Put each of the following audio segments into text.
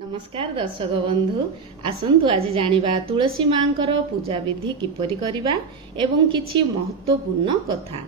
नमस्कार दर्शक बंधु आसंतु आज जानिबा तुलसी मांकर पूजा विधि किपरि करिबा एवं किछि महत्वपूर्ण कथा।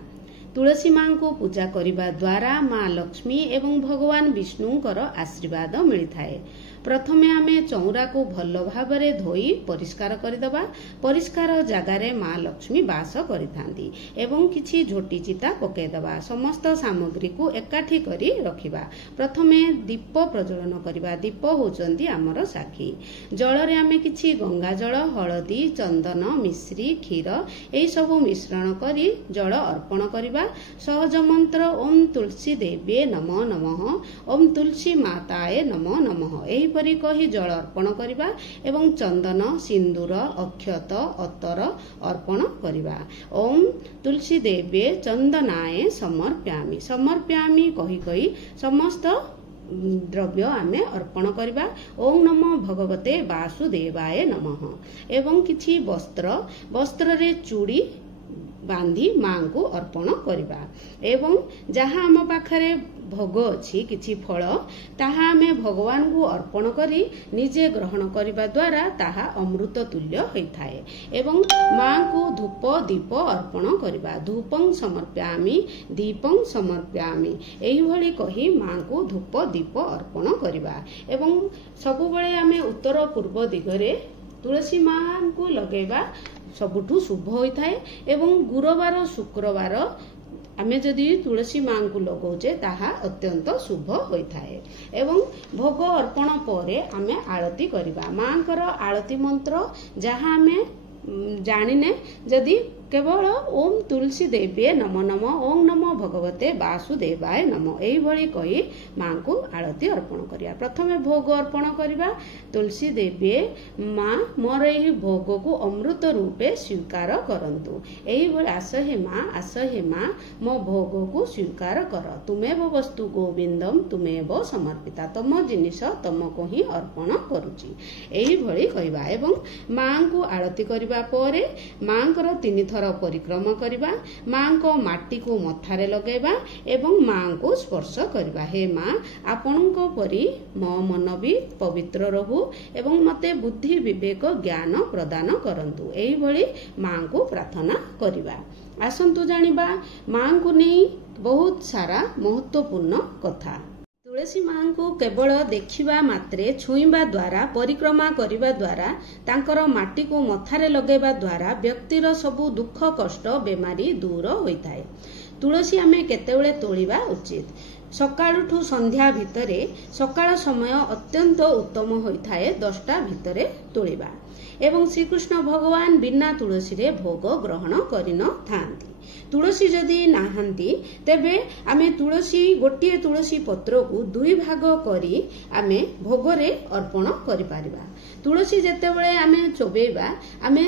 तुलसी मां को पूजा करिबा द्वारा मां लक्ष्मी एवं भगवान विष्णुंकर आशीर्वाद मिलिथाए। प्रथमे आमे चौरा को भल भाबरे धोई परिष्कार करिदबा। परिष्कार जगारे मां लक्ष्मी वास करिथांती एवं किछि झोटी चिता पकेदबा। समस्त सामग्री को एकाठी करी रखिबा। प्रथमे दीप प्रज्वलन करिबा। दीप होचंती आमर साखी। जल रे आमे किछि गंगा जल, हळदी, चंदन, मिश्री, क्षीर एई सब मिश्रण करी जल अर्पण करिबा। सहज मंत्र ओम तुलसी देव्ये नमो नमः, ओम तुलसी माताए नमो नमः एहिपरि कही जल अर्पण करिबा एवं चंदन, सिंदूर, अक्षत, अतर अर्पण करिबा। ओम तुलसी देव्ये चंदनाए समर्प्यामि समर्प्यामि कही कही समस्त द्रव्य आमे अर्पण करिबा। ओम नमो भगवते वासुदेवाय नमः एवं किछि वस्त्र रे चूड़ी बांधी मां को अर्पण करिबा। एवं जहाँ आम पाखरे भोग अछि किछि फल ताहा आमे भगवान को अर्पण करी निजे ग्रहण करिबा द्वारा ताहा अमृत तुल्य होइथाए। एवं मां को धूप दीप अर्पण करिबा। धूपं समर्प्यामि दीपं समर्प्यामि एही भली कही मां को धूप दीप अर्पण करिबा। एवं सबुबळे आमे उत्तर पूर्व दिगरे तुलसी मां को लगेबा सबुठु शुभ होइथाए। एवं गुरुवार शुक्रवार आमे जदि तुलसी मां को लगौचे ताहा अत्यंत शुभ होइथाए। एवं भोग अर्पण परे आमे आरती करिबा। मांकर आरती मंत्र जहाँ आमे जानिने जदि केवल ओम तुलसी देव्ये नमो नमः, ओम नमो भगवते वासुदेवाय नमः एही भली कही मां को आरती अर्पण करिया। प्रथमे भोग अर्पण करिबा। तुलसी देव्ये मां मोर एही भोग को अमृत रूपे स्वीकार करंतु। एही भली आस हे मां मो भोग को स्वीकार कर। तुमेव वस्तु गोविंदम तुमेव समर्पिता। तम जिनिस तमको ही अर्पण करूची एही भली कहिबा। एवं मां को आरती करिबा परे मांकर 3 थर परिक्रमा करिबा। मां को माटी को मथारे लगेबा एवं मां को स्पर्श करिबा। हे मां आपणको परि मो मन भी पवित्र रहू एवं मते बुद्धि विवेक ज्ञान प्रदान करंतु एही भली मां को प्रार्थना करिबा। आसंतु जानिबा मां को नै बहुत सारा महत्वपूर्ण कथा। तुलसी मां को केवल देखिबा मात्रे छुईबा द्वारा परिक्रमा करिबा द्वारा तांकर माटी को मथारे लगेबा द्वारा व्यक्तिर सबु दुख कष्ट बेमारी दूर होइथाए। तुलसी आमे केतेबेले तोलिबा उचित। सकाळुठु संध्या भितरे सकाळ समय अत्यंत उत्तम होइथाए 10टा भितरे तोलिबा। एवं श्रीकृष्ण भगवान बिना तुलसी रे भोग ग्रहण करिन थांती। तुलसी जदि नाहांती तेबे आमे गोटे तुलसी पत्र को 2 भाग करी आमे भोगरे अर्पण करि पारिबा। तुलसी जेतेबेले आमे चोबेबा आमे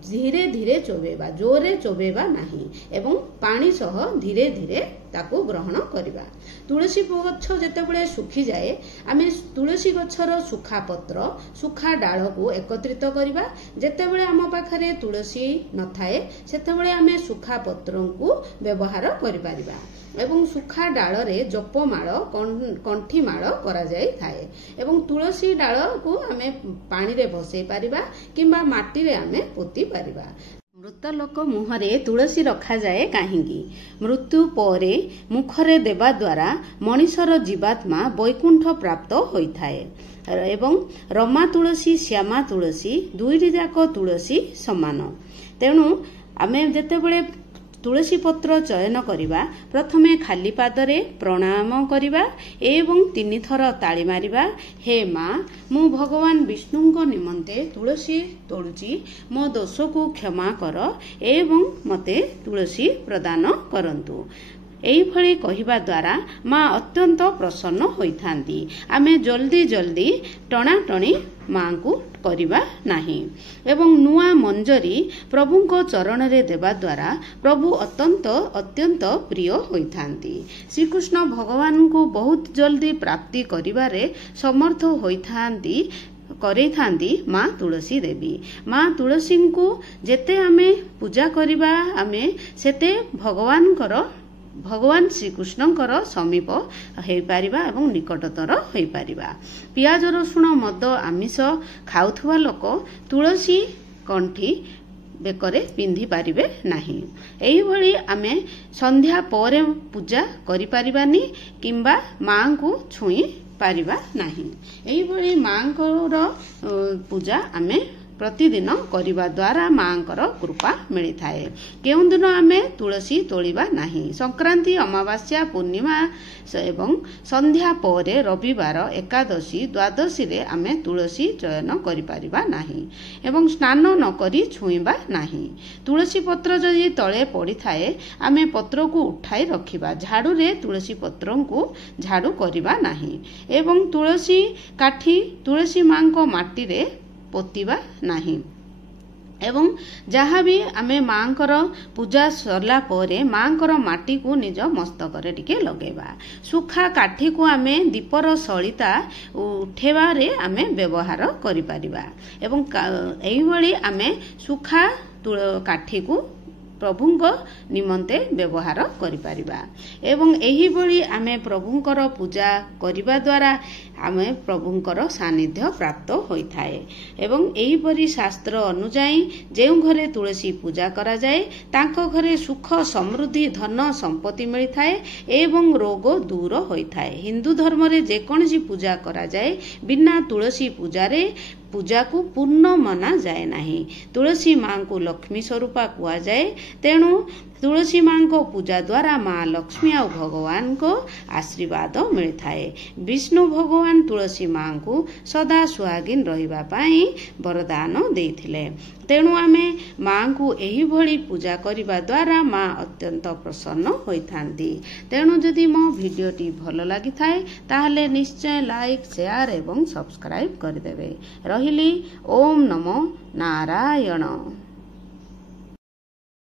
धीरे धीरे चोबेबा, जोरे चोबेबा नाही एवं पानी सह धीरे धीरे ताको ग्रहण करिबा। तुलसी गछ जेतेबेले सुखी जाए आमे तुलसी गछर सुखा पत्र सुखा डाल को एकत्रित करिबा। जेतेबेले आम पाखरे तुलसी नथाए सेतेबेले आमे सुखा पत्र को व्यवहार करि पारिबा। एवं सुखा डाल रे जपमाळ कंठी माळ करा जाय थाए। एवं तुलसी डाल को आमे पानी रे भसई पारिबा किंबा माटी रे आमे पोती पारिबा। मृत लोक मुहरे तुलसी रखा जाए काहींकी? मृत्यु परे मुखरे देवा द्वारा मनीषर जीवात्मा वैकुंठ प्राप्त होइथाए। एवं रमा तुलसी श्यामा तुलसी दुईटी जाक तुलसी समान। तेणु आमे जेतेबेले तुलसी पत्र चयन करिबा प्रथमे खाली पादरे प्रणाम करिबा एवं 3 थर ताली मारिबा। हे मां मु भगवान विष्णुंको निमंते तुलसी तोलुची, मो दोष को क्षमा कर एवं मते तुलसी प्रदान करंतु। एही भली कहिबा द्वारा मां अत्यंत प्रसन्न होइथांती। आमे जल्दी जल्दी टणाटणी मां को करिबा नाही। एवं नुआ मंजरी प्रभुंको चरण रे देबा द्वारा प्रभु अत्यंत प्रिय होइथांती। श्रीकृष्ण भगवान को बहुत जल्दी प्राप्ति करिबारे समर्थ होइथांती करेथांती मां तुलसी देवी। मां तुलसी को जेते आमे पूजा करिबा आमे सेते भगवान कर भगवान श्रीकृष्णଙ୍କର समीप ହେଇ ପାରିବା ଏବଂ ନିକଟତର ହୋଇପାରିବା। ପିଆଜ ରସୁଣ ମଦ ଆମିଷ ଖାଉଥିବା ଲୋକ ତୁଳସୀ କଣ୍ଠି ବେକରେ ପିନ୍ଧି ପାରିବେ ନାହିଁ। ଏହିଭଳି ଆମେ ସନ୍ଧ୍ୟା ପରେ ପୂଜା କରିପାରିବାନି କିମ୍ବା ମାଙ୍କୁ ଛୁଇଁ ପାରିବା ନାହିଁ। ଏହିଭଳି ମାଙ୍କର ପୂଜା ଆମେ प्रतिदिन करने द्वारा मांकर कृपा मिलता है। केउं दिन आमे तुलसी तोलिबा नहीं। संक्रांति अमावास्या पूर्णिमा एवं संध्या परे रविवार एकादशी द्वादशी रे आमे तुलसी चयन करि परिबा नहीं एवं स्नान न करी छुईबा नहीं। तुलसी पत्र जदि तले पड़ी थाए आमे पत्र को उठाई रखिबा। झाड़ू रे तुलसी पत्र को झाड़ू करिबा नहीं एवं तुलसी काठी तुलसी मां को माटी रे पोतिबा नहीं एवं जहाँ भी आमे मांकर पूजा सरला परे मांकर माटी को निज मस्तक रे टिके लगेबा। सुखा काठी को आमे दीपर सलिता उठेबारे आमे व्यवहार करि परिबा एवं एही भली आमे सुखा काठी को प्रभुंको निमंते व्यवहार करिपारिबा एवं एही भली आमे प्रभुंकर पूजा करिबा द्वारा आमे प्रभुंकर सानिध्य प्राप्त होइथाए एवं एही परि शास्त्र अनुसार जेउ घरे तुलसी पूजा करा जाए तांको घरे सुख समृद्धि धन संपत्ति मिलिथाए एवं रोग दूर होइथाए। हिंदू धर्म रे जे कोनसी पूजा करा जाए बिना तुलसी पूजारे पूजा को पूर्ण मना जाए नहीं। तुलसी मां को लक्ष्मी स्वरूपा कुआ जाए तेणु तुलसी मां को पूजा द्वारा मां लक्ष्मी और भगवान को आशीर्वाद मिलता है। विष्णु भगवान तुलसी मां को सदा सुहागिन रहिबा पाई वरदान देइथिले तेणु आमे मां को एही भली पूजा करिबा द्वारा मां अत्यंत प्रसन्न होइथांती। तेणु जदि मो भिडियोटी भल लागि थाए ताहले निश्चय लाइक शेयर एवं सब्सक्राइब करदेबे। रहिली ओम नमो नारायण।